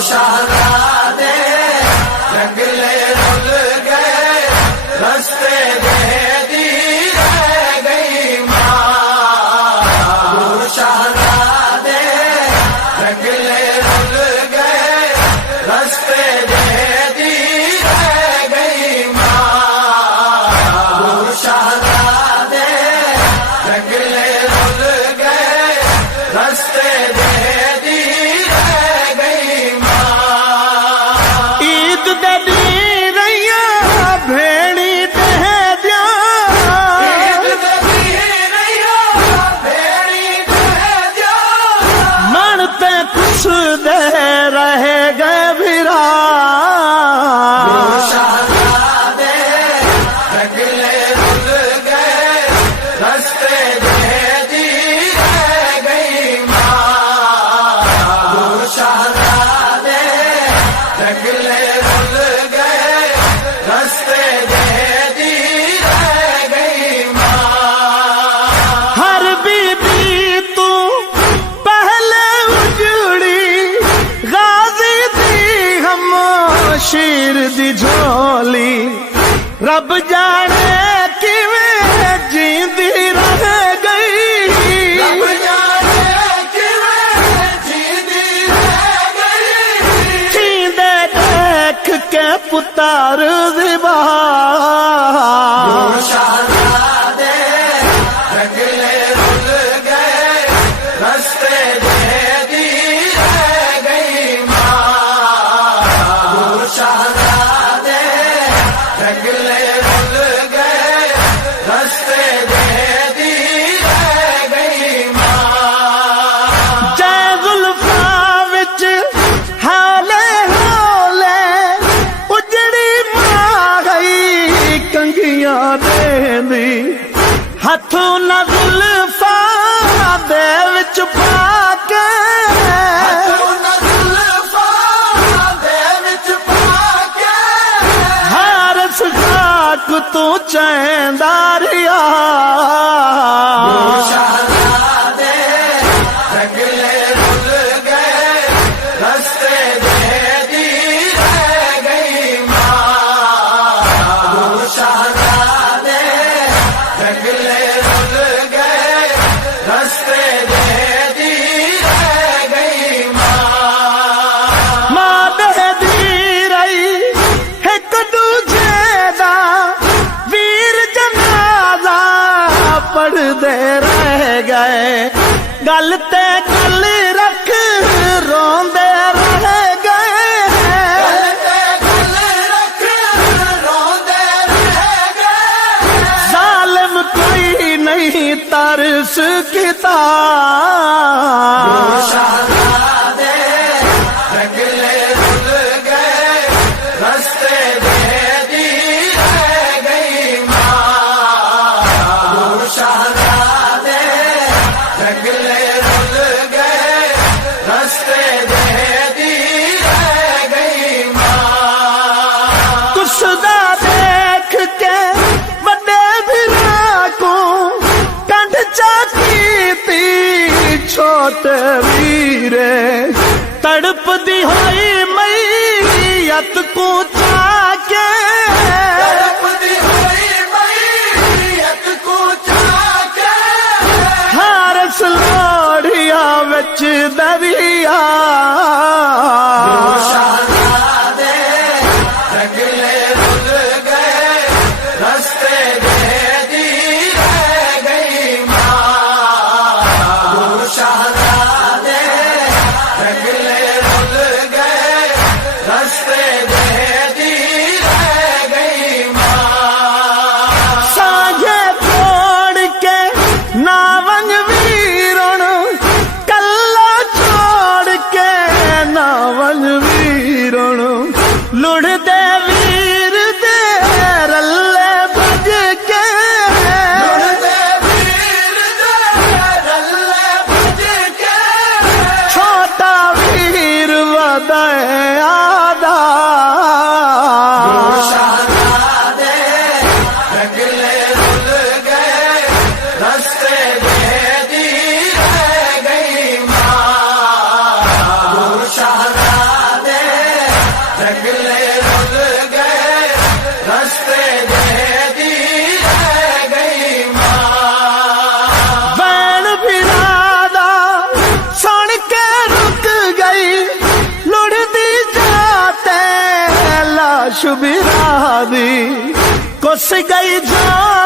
शहजादे जंगले रुल गए, रस्ते बेदी रह गई माँ। शहजादे जंगले रुल गए, रस्ते बेदी रह गई माँ। शहजादे जंगले रुल गए, रस्ते बेदी रह गई माँ। ईद दे दी रैया भेड़ी दह दिया, ईद दे दी रैया भेड़ी दह दिया, मन ते कुछ दे रह गए भिरा। शहजादे जंगले रुल गए, रस्ते बेदी रह गई माँ। शहजादे जंगले रुल गए, रस्ते बेदी रह गई माँ। हर बीबी तू पहले उजड़ी, गाजी दी हम शीर दी झोली। रब जाने किवें जींदी रह गई, रब जाने किवें जींदी रह गई। जींदे देख के पुतार ज़िबा। शहजादे जंगले रुल गए, रस्ते बेदी रह गई माँ। शहजादे जंगले रुल गए, रस्ते बेदी रह गई माँ। जै ज़ुल्फ़ा विच हाले हाले उजड़ी मां गई कंगियां देंदी। हथों न ज़ुल्फ़ा दे विच पाके, हारस खाक तू चैंदारिया। शहजादे जंगले रुल गए, रस्ते बेदी रह गई माँ। शहजादे जंगले रुल गए, रस्ते बेदी रह गई माँ। मां बहदी रही एक दूजे दा वीर जनाजा पढ़दे रह गए। गल ते गल रख रोंदे रह गए। जालिम कोई नहीं तरस किता। शहजादे जंगले रुल गए, रस्ते बेदी रह गई माँ। शहजादे जंगले रुल गए, रस्ते बेदी रह गई माँ। कुसदा देख के बड़े भिरा को कंठ चाकी थी छोटे वीरे। तड़प दी होई मैयत को चाके, तड़पती हुई मैयत को चाके, हारस लोढ़िया विच दरिया। शहजादे जंगले रुल गए, रस्ते बेदी रह गई माँ। शहजादे जंगले रुल गए, रस्ते बेदी रह गई माँ। सांझे छोड़ के नावंग वीरण, कल्ला छोड़ के नावंग वीरण। लुढ़दे वीर दे रल्ले भज के, लुढ़दे वीर दे रल्ले भज के, छोटा वीर वदय आदा। शहजादे जंगले रुल गए, रस्ते बेदी रह गई माँ। शहजादे جنگلے رل گئے رستے دے دی رہ گئی ماں بین بھرادا سن کے رک گئی لڑ دی جاتے لاش برادی کس گئی جان